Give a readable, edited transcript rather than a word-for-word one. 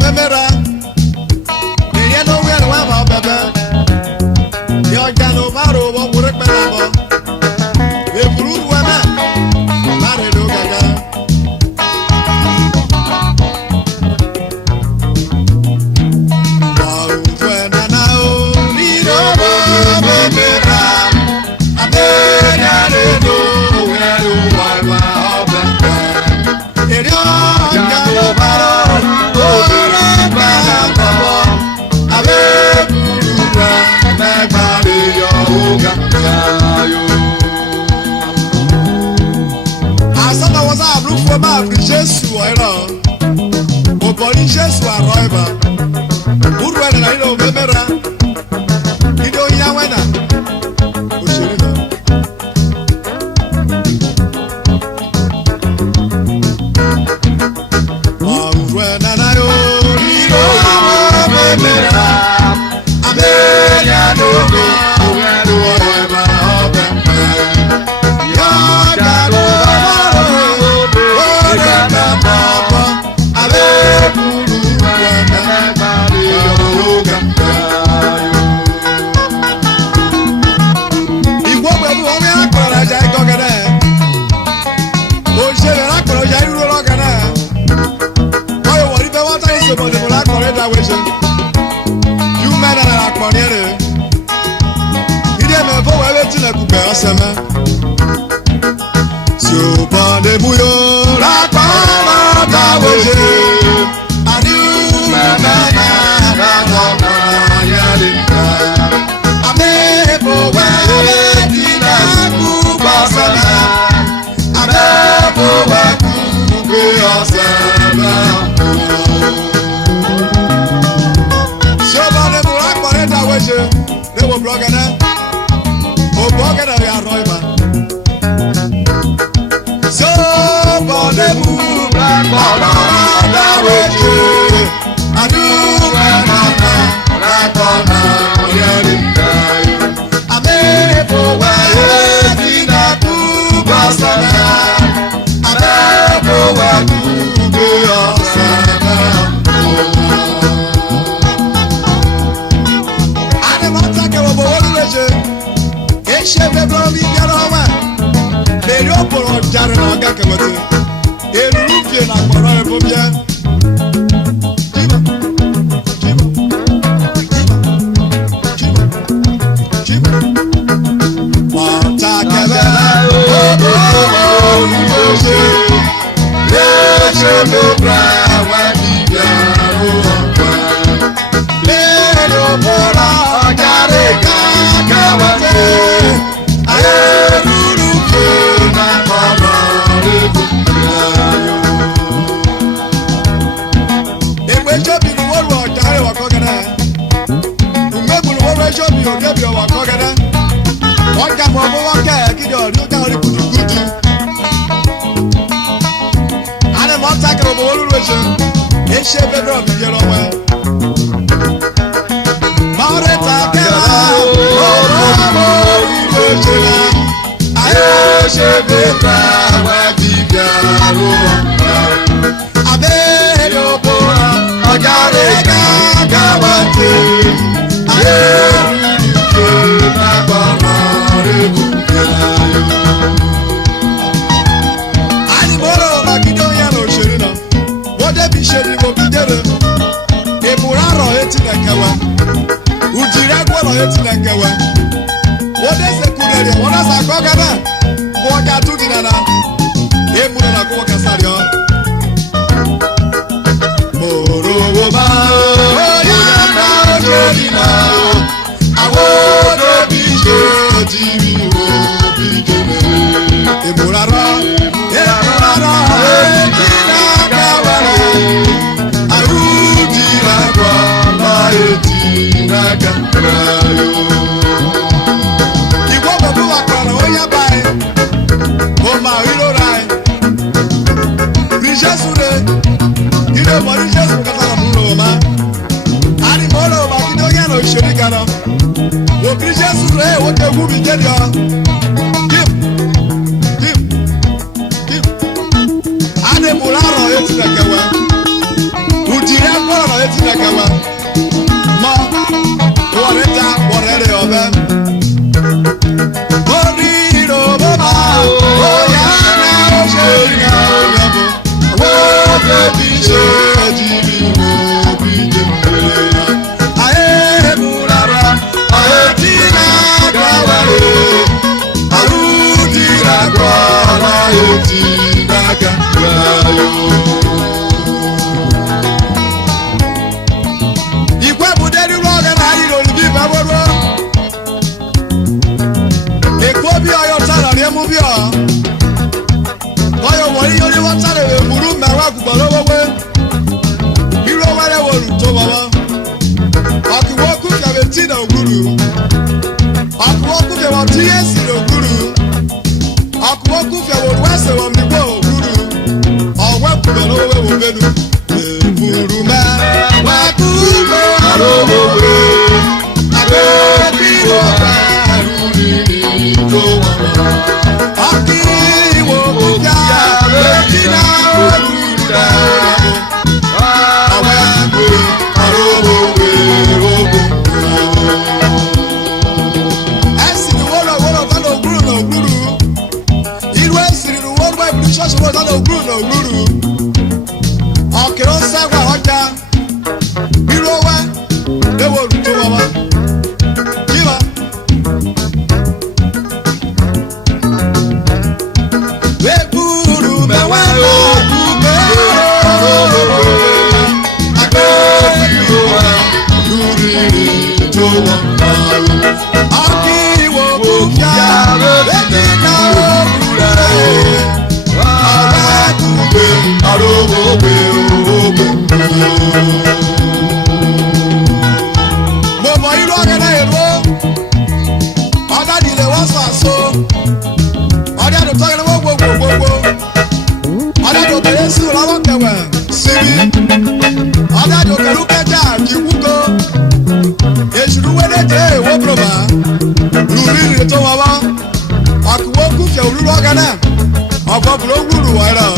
memera. Eye no we wa ba bebe. Yo jalo maro bo burek melabo. E buru wa na. Mare do gaga. Wa we na na o ni do bo memera. Ameya le do we do wa wa bebe. Ere o jalo maro bo burek melabo. Ave buru wa me mare yo gaga yo. Asana wasa abru fo ma abru Jesu oiro. Obori Jesu aroiba. Urwe na ilo memera. Ido ya wena. Oshiri na. Urwe na na yo ilo memera. Ameya no go we do oiba obembe. Yo jalo Ade mularo eti na kewa. Ujire kwa Ọkùnrin ó kú fẹ̀ olúrọ̀ ọ̀gá náà ọ̀pọ̀ bùrọ̀ wúrù wọ̀ọ́rọ̀.